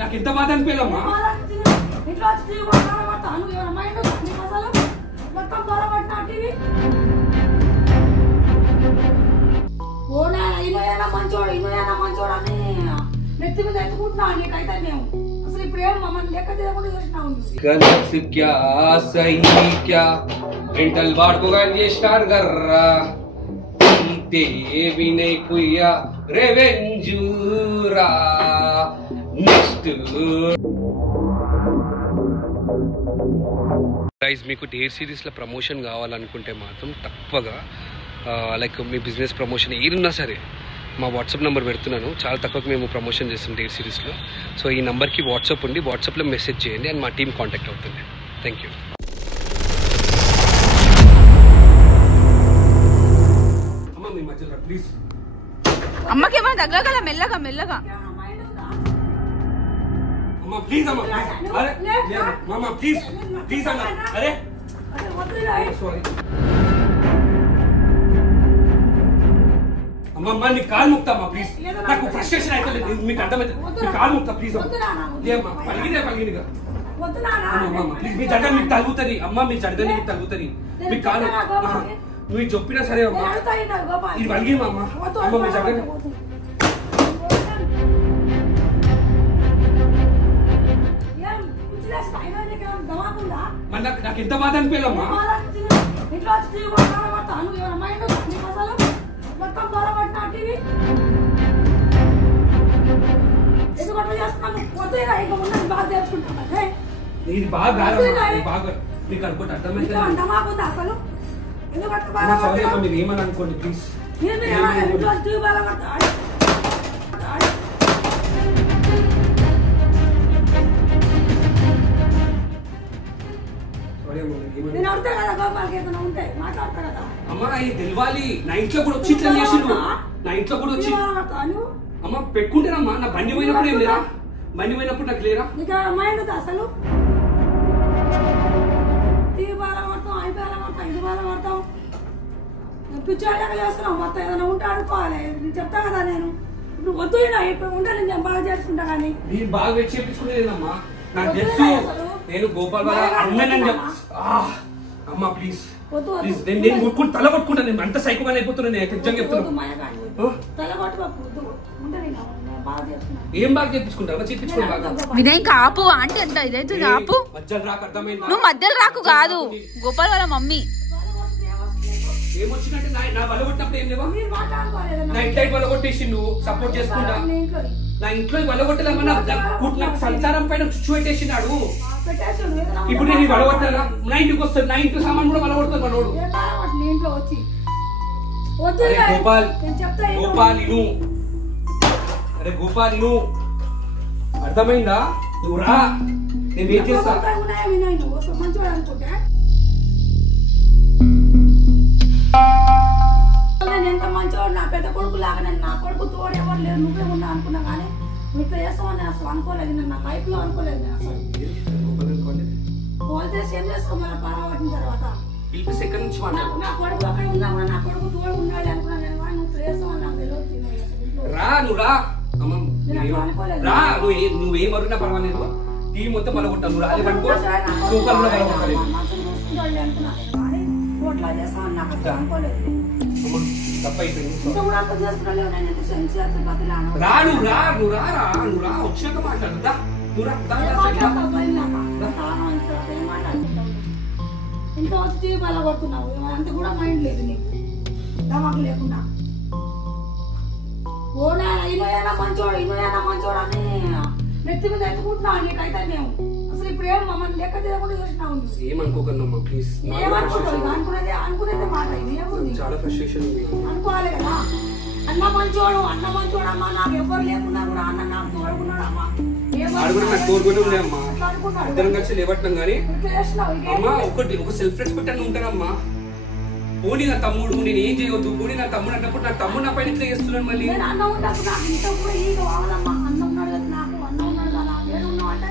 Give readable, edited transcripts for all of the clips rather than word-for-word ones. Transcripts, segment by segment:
నాకు ఎంత బాధ అనిపించమ్మా ఇంట్లో మొత్తం బాధపడినట్టు ఓనా మంచోడు అని నెత్తి మీద ఎత్తుకుంటున్నా నీకైతే మేము అసలు ఇప్పుడు ఏం మమ్మల్ని లెక్క చేయకుండా చూసినావు మెంటల్ వాడుకోగా స్టార్ గర్రా వినయ్ కుయ్యా రెవెంజూరా నెక్స్ట్ గైస్ మీకు డేర్ సిరీస్లో ప్రమోషన్ కావాలనుకుంటే మాత్రం తక్కువగా లైక్ మీ బిజినెస్ ప్రమోషన్ ఏదున్నా సరే మా వాట్సాప్ నెంబర్ పెడుతున్నాను. చాలా తక్కువగా మేము ప్రమోషన్ చేస్తాం డేర్ సిరీస్లో. సో ఈ నెంబర్కి వాట్సాప్ ఉండి వాట్సాప్లో మెసేజ్ చేయండి అండ్ మా టీం కాంటాక్ట్ అవుతుంది. Thank you. అమ్మ మీ మధ్యలో ప్లీజ్ అమ్మకి ఏమైనా తగ్గగల మెల్లగా మెల్లగా అమ్మ ప్లీజ్ అమ్మ అరే అమ్మ ప్లీజ్ ప్లీజ్ అన్న అరే సారీ అమ్మ నీ కాలు ముక్తామ్మా ప్లీజ్. నాకు ఫ్రస్ట్రేషన్ అయితే మీకు అర్థమైతే మీ కాలు ముక్తా ప్లీజ్ అమ్మా పలిగినగా అమ్మ ప్లీజ్ మీ జడ్డ మీకు తగ్గుతుంది అమ్మ మీ జడ్డ మీకు తగ్గుతుంది మీ కాలు నువ్వు చెప్పినా సరే అమ్మా ఇది పలిగిమా అమ్మ అమ్మ మీ జడ్డ నాకు ఎంత బాధ అనిపించమ్మా ఇంట్లో మొత్తం బాధపడినట్టు ఎందుకంటే చేస్తున్నాను పోతే ఇక ఉన్నది బాగా చేసుకుంటాను ఇది బాగా బాగా మీకు అనుకోండి అర్థమైతే అసలు మీరు ఏమని అనుకోండి ప్లీజ్. నేను అడుగుతా కదా గోపాలకి ఏదైనా ఉంటే మాట్లాడతా కదా అమ్మ ఇది తెలియాలి. నా ఇంట్లో కూడా వచ్చి ఇట్లా చేసిండు. నా ఇంట్లో కూడా వచ్చి అమ్మ పెట్టుకుంటేనమ్మా నా బండి పోయినప్పుడు ఏం లేరా? బండి పోయినప్పుడు నాకు లేరా? నీకు అమ్మాయి అసలు టీవీ బాగా పడతాం ఐదు బాగా పడతాం ఇది బాగా పడతాం పిచ్చాక చేస్తున్నాం మొత్తం ఏదైనా ఉంటే అనుకోవాలి. నేను చెప్తా కదా నేను నువ్వు వద్దు ఇప్పుడు ఉంటే నేను బాగా చేసుకుంటా కానీ నేను బాగా వెయిట్ చేయించుకునేదమ్మా. నాకు తెలుసు నేను గోపాల్ బాగా అమ్మేనని అమ్మా ప్లీజ్ ప్లీజ్ నేను కొట్టుకుని తల కొట్టుకుంటాను. నేను అంత సైకోగానే అయిపోతున్నాను. నేను నిజంగా చెప్తున్నాను. ఏం బాగా చేయించుకుంటా చేయించుకోండి బాగా. వినయ్ ఆపు అంటే ఎంత ఇదైతే ఆపు. మధ్యలో రాకు అర్థమైందా? నువ్వు మధ్యలో రాకు కాదు గోపాల్ వాళ్ళ మమ్మీ ఏమొచ్చిందంటే నా వల్ల కొట్టినప్పుడు ఏం లేవా? నా ఇంట్లో వల్ల కొట్టేసి నువ్వు సపోర్ట్ చేసుకుంటా. నా ఇంట్లో వల్ల కొట్టలేమన్నా నాకు సంసారం పైన చుచ్చు పెట్టేసినాడు. ఇప్పుడు నేను వల్ల కొట్టాలా? నా ఇంటికి వస్తాను. నా ఇంట్లో సామాన్ కూడా వల్ల కొడతాను మనోడు. గోపాల్ గోపాల్ ఇను అరే గోపాల్ ఇను అర్థమైందా? నువ్వు రా నేను వెయిట్ చేస్తా. నేను ఎంత మంచివాడు నా పెద్ద కొడుకు లాగా నేను నా కొడుకు తోడు ఎవరు లేరు నువ్వే ఉన్నా అనుకున్నా కానీ నువ్వు ఇట్లా చేస్తామని నేను అసలు అనుకోలేదు. నేను నా లైఫ్ లో అనుకోలేదు. నేను అసలు పోతే సేమ్ చేసుకోమని పరవటిన తర్వాత నా కొడుకు అక్కడ ఉన్నా కూడా నా కొడుకు తోడు ఉన్నాడు అనుకున్నా నేను నువ్వు చేస్తామని నాకు తెలియదు. రా నువ్వు రా రా నువ్వేమరున్నా పర్వాలేదు. టీవీ మొత్తం పలగొట్టా నువ్వు రాలే పట్టుకో సూపర్ కూడా పలగొట్టలేదు. అట్లా చేస్తామని నాకు అసలు అనుకోలేదు. వచ్చినాక మాట్లాడుతా ఇంట్లో వచ్చి టీవీ బల్ల కొడుతున్నావు అంత కూడా మైండ్ లేదు నీకు దమాకు లేకుండా ఓనా ఇనోయనా మంచోడు అని నెత్తి మీద ఎత్తుకుంటున్నావు నీకైతే మేము అసలు ఇప్పుడు ఏం మమ్మల్ని లెక్క చేయకుండా చూసినావు. ఏమనుకోకమ్మా ప్లీజ్. అనుకునేదే మాట ఇది చాలా ఫ్రస్ట్రేషన్ అనుకోవాలి కదా. అన్న మంచోడు అమ్మా నాకు ఎవరు లేకున్నా కూడా అన్న నాకు తోడుకున్నాడు అమ్మా ఇద్దరం కలిసి లేవట్లం కానీ అమ్మా ఒక సెల్ఫ్ రెస్పెక్ట్ అని ఉంటానమ్మా. పోనీ నా తమ్ముడు నేను ఏం చేయవద్దు. పోనీ నా తమ్ముడు అన్నప్పుడు నా తమ్ముడు నా పైన ఇట్లా చేస్తున్నాను. మళ్ళీ అన్న ఉన్నప్పుడు నాకు ఇంత కూడా ఈ కావాలమ్మా. అన్న ఉన్నాడు కదా నాకు అన్న ఉన్నాడు కదా వేరు ఉన్నావు అంటే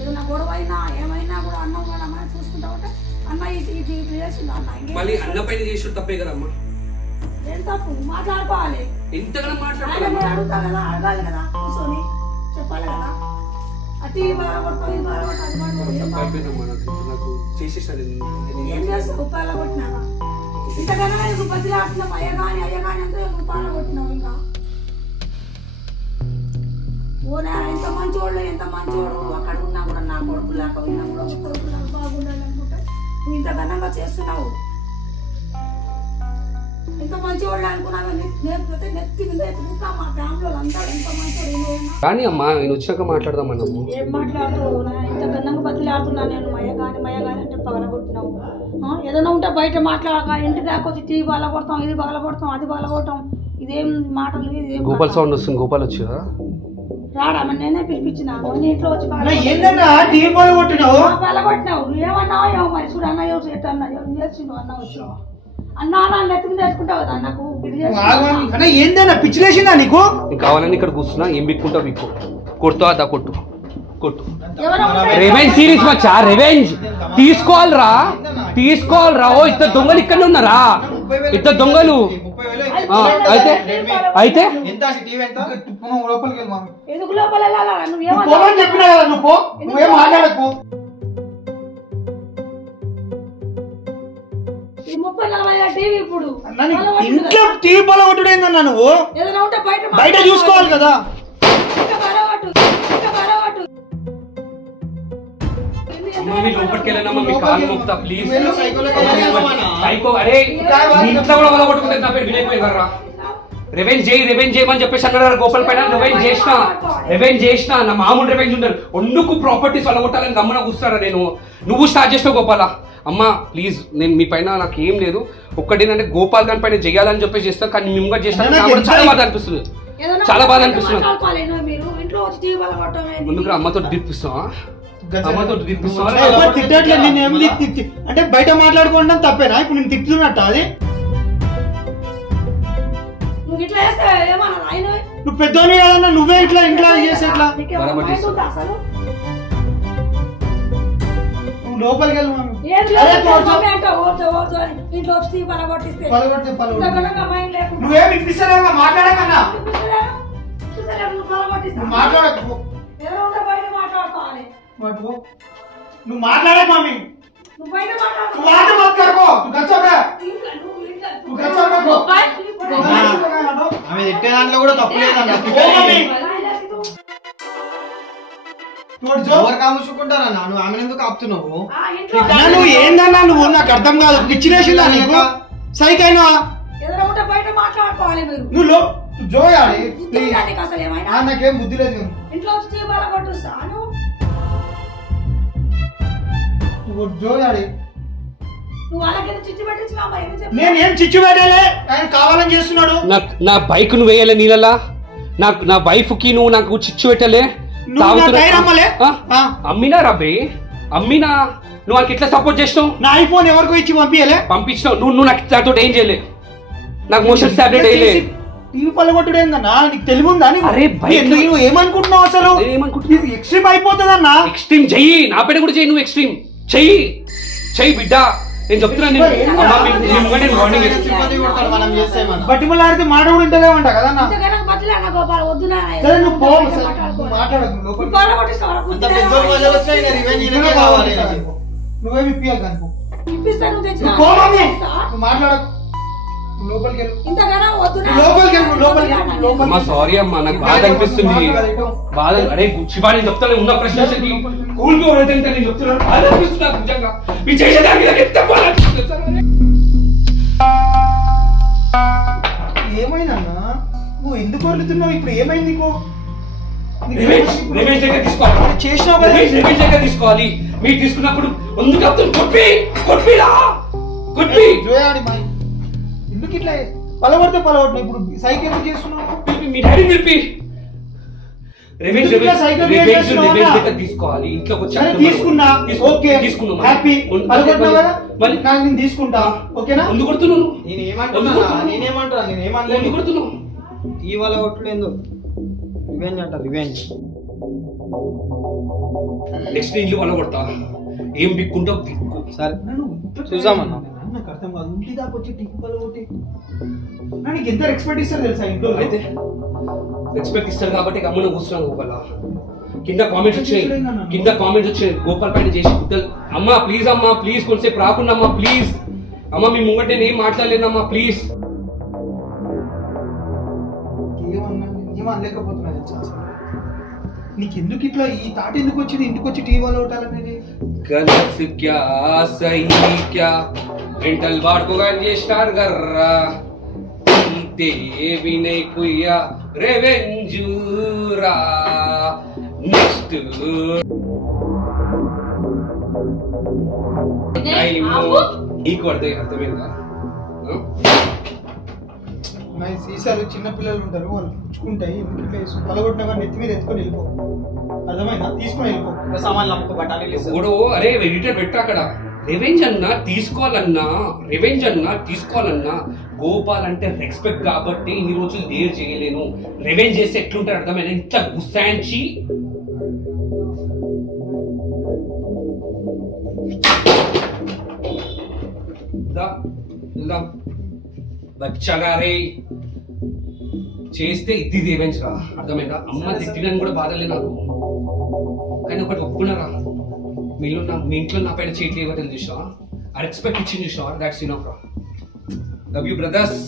ఏదైనా గొడవ అయినా ఏమైనా కూడా అన్న ఉన్నాడమ్మా చూసుకుంటా ఉంటే అన్న ఇది చేసిండు అన్న మళ్ళీ అన్న పైన చేసి తప్పే కదమ్మా. ఏం తప్పు మాట్లాడుకోవాలి. ఎంతగానో మాట్లాడాలి. అడుగుతా కదా, అడగాలి కదా, కూర్చొని చెప్పాలి కదా. అటు బాగా కొడతాం, ఇది బాగా కొట్టాలి. నాకు చేసేసాను. ఏం చేస్తావు? రూపాయలు కొట్టినావా? ఇంతకన్నా నీకు బదిలీ ఆడుతున్నాం. అయ్యగాని అంతా రూపాయలు కొట్టినావు. ఇంకా ఓనా ఎంత మంచోళ్ళు, ఎంత మంచోడు. అక్కడ ఉన్నా కూడా నా కొడుకు లేక ఉన్నా కూడా ఒక కొడుకు లేక బాగుండాలి అనుకుంటా నువ్వు ఇంత ఘనంగా చేస్తున్నావు. ఎంత మంచివాళ్ళు అనుకున్నాను. నెత్తి మీద ఎత్తుకుంటా మా ఫ్యామిలీ అందరూ ఎంత మంచివాడు. కానీ అమ్మా నేను వచ్చాక మాట్లాడదామన్నాము. ఏం మాట్లాడుతావు? ఇంత ఘనంగా బదిలీ ఆడుతున్నా నేను. మయ్యగాని అంటే పగలగొట్టినావు. ఏదైనా ఉంటే బయట మాట్లాడక ఇంటి దాకా వచ్చి టీవీ బాగా కొడతాం, ఇది బాగా కొడతాం, అది బాగా కొడతాం. ఇదేం మాటలు? ఇదేం గోపాల్ సౌండ్ వస్తుంది. గోపాల్ వచ్చిరా రాడా? మరి నేనే పిలిపించిన ఇంట్లో వచ్చి టీవీ పగలగొట్టినావు. పగలగొట్టినావు. నువ్వేమన్నావు ఏమో మరి చూడు. అన్న ఎవరు ఎట్లా అన్నా నేర్చిండు. అన్న వచ్చినావు అన్నా నెత్తుకు తెచ్చుకుంటావు కదా. నాకు ఏందన్నా పిచ్చిలేసిందా నీకు? కావాలని ఇక్కడ కూర్చున్నా. ఏం బిక్కుంటావు బిక్కు. కొడుతావా? దా కొట్టు కొట్టు. రివెంజ్ సిరీస్ వచ్చా? రివెంజ్ తీసుకోవాలరా. ఓ ఇద్దరు దొంగలు ఇక్కడనే ఉన్నారా? ఇద్దరు దొంగలు. అయితే అయితే ఎందుకు లోపల చెప్పినా కదా నువ్వు. నువ్వేం మాట్లాడకు. 30-40 టీవీ ఇప్పుడు ఇంట్లో టీవీ పగలగొట్టుడు ఏందన్నా నువ్వు? ఏదైనా ఉంటే బయట చూసుకోవాలి కదా. లోపలికి వెళ్ళినమ్మా. మీ కాలు మొక్తా ప్లీజ్. సైకో. అరే ఇంట్లో కూడా వలగొట్టుకుంటే నా పేరు వినయ్ గారా. రివెంజ్ చేయమని చెప్పేసి అన్నారు గోపాల్ పైన. రివెంజ్ చేసిన నా మామూలు రివెంజ్ ఉండరు. ఒండుకు ప్రాపర్టీస్ వలగొట్టాలని గమ్మన కూర్చారా నేను. నువ్వు స్టార్ట్ చేస్తావు గోపాల. అమ్మా ప్లీజ్ నేను మీ పైన నాకు ఏం లేదు. ఒక్కటేనంటే గోపాల్ గారి పైన చేయాలని చెప్పేసి చేస్తాను. కానీ మేము చేస్తాను చాలా బాధ అనిపిస్తుంది. చాలా బాధ అనిపిస్తుంది. ముందుకు అమ్మతో తీర్పిస్తావా? అమ్మతో తీర్పిస్తావా? అంటే బయట మాట్లాడుకోవడం తప్పేనా? ఇప్పుడు నేను తిప్పుతున్నట్ట అది. నువ్వు పెద్దోని కదన్నా. నువ్వే ఇట్లా ఇంట్లో చేసే ఇట్లా. లోపలికి వెళ్ళి నువ్వేమి ఇప్పిస్తారేమో మాట్లాడకన్నా. మాట్లాడకు. నువ్వు మాట్లాడకు మమ్మీ. నువ్వు ఆట మాట్లాడుకో. ఆమె తిట్టే దాంట్లో కూడా తప్పు లేదన్నా. నువ్వు ఆమె ఎందుకు ఆపుతున్నావు? నువ్వు ఏందన్నా? నువ్వు నాకు అర్థం కాదు. పిచ్చిలేసిందా నీకు? సైకైనా నువ్వు జోయాలి. నాకేం బుద్ధి లేదు. నువ్వు జోయాలి. నేనేం చిచ్చు పెట్టలే. ఆయన కావాలని చేస్తున్నాడు. నా బైక్ నువ్వు వేయాలి నీళ్ళలా. నా వైఫ్ కి నువ్వు నాకు చిచ్చు పెట్టలే. అమ్మినా రబ్బే అమ్మినా. నువ్వు నాకు ఎట్లా సపోర్ట్ చేసినావు? నా ఐఫోన్ ఎవరికో ఇచ్చి పంపించినావు. నువ్వు నాకు దాంతో ఏం చేయలే. నాకు మోషన్ టాబ్లెట్ వేయలే. టీవీ పగలగొట్టుడు ఏందన్నా? నీకు తెలివి ఉందా? నువ్వు ఏమనుకుంటున్నావు అసలు? ఎక్స్ట్రీమ్ అయిపోతుందన్నా. ఎక్స్ట్రీమ్ చెయ్యి. నా పేరు కూడా చెయ్యి. నువ్వు ఎక్స్ట్రీమ్ చెయ్యి బిడ్డ. నేను చెప్తున్నాను. బట్టిమలాడితే మాట కూడా ఇంటలేమంట కదన్నా. నువ్వేమి ఇప్పియాలి కనుకో. మాట్లాడకు. అమ్మా సారీ అమ్మా. నాకు బాధ అనిపిస్తుంది. బాధ. అరే శివాని చెప్తాను ఉన్న ప్రశ్న నేను చెప్తున్నాను. బాధ అనిపిస్తుంది నాకు నిజంగా. మీ చేసేదానికి ఎంత బాధ అనిపిస్తుంది. ఏమైందన్నా? నువ్వు ఎందుకు వదులుతున్నావు? ఇప్పుడు ఏమైంది నీకు? తీసుకోవాలి. మీరు తీసుకున్నప్పుడు ఎందుకు ఇట్లా పలగొడితే పలగొట్టు. ఇప్పుడు సైకిల్ ఎందుకు చేస్తున్నావు? మీ డాడీ పిలిపి తీసుకోవాలి. తీసుకున్నా ఓకే హ్యాపీ. నేను తీసుకుంటా ఓకేనా? ఎందుకు కొడుతున్నావు? నేనేమంటున్నాను? ఇవాళ కొట్టలేదు. రివెంజ్ అంట. రివెంజ్. నెక్స్ట్ ఇల్లు వల్ల కొడతా. ఏం బిక్కుంటావు బిక్కు. సరే చూసామన్నా, నాకు అర్థం కాదు. ఇంటి దాకా వచ్చి టిక్కుపలు కొట్టి నీకు ఎంత రెస్పెక్ట్ ఇస్తారు తెలుసా ఇంట్లో? అయితే రెస్పెక్ట్ ఇస్తారు కాబట్టి గమ్మున కూర్చున్నాను గోపాల. కింద కామెంట్స్ వచ్చాయి గోపాల్ పైన చేసి గుద్దలు. అమ్మా ప్లీజ్ అమ్మా ప్లీజ్ కొంచెంసేపు రాకుండా అమ్మా ప్లీజ్ అమ్మా మీ ముంగట నేను ఏం మాట్లాడలేనమ్మా ప్లీజ్. ఏమనలేకపోతున్నా తెలుసా అసలు నీకు ఎందుకు ఇట్లా ఈ తాట ఎందుకు వచ్చింది? ఇంటికి వచ్చి టీవీ వాళ్ళు కొట్టాలనేది गलत क्या सही क्या मेंटल बार को गंजे स्टार कर रहा ते भी नहीं कुया रेवेंजूरा नेक्स्ट टाइम ఈ కొడతే అర్థమైందా? సీసాలు చిన్న పిల్లలు ఉంటారు, వాళ్ళు పుచ్చుకుంటాయి. పలగొట్టిన కానీ నెత్తి మీద ఎత్తుకొని వెళ్ళిపో. అర్థమైనా? తీసుకొని వెళ్ళిపో. సామాన్లు అమ్ముకో, బట్టాలి. అరే ఎడిటర్ పెట్టా అక్కడ. రివెంజ్ అన్నా తీసుకోవాలన్నా గోపాల్ అంటే రెస్పెక్ట్ కాబట్టి ఇన్ని రోజులు డేర్ చేయలేను. రివెంజ్ చేస్తే ఎట్లుంటారు అర్థమైనా? ఇంత గుస్సాంచి బచ్చగారే చేస్తే ఇది రివెంజ్ రా. అర్థమైందా? అమ్మ తిట్టడానికి కూడా బాధలే నాకు, కానీ ఒకటి ఒప్పుకున్నారా, మీ ఇంట్లో నా పైన చేతులు ఇవ్వటం చూసావా, ఆ రెస్పెక్ట్ ఇచ్చింది చూసావా, దాట్స్ ఇనఫ్ రా. Love you brothers.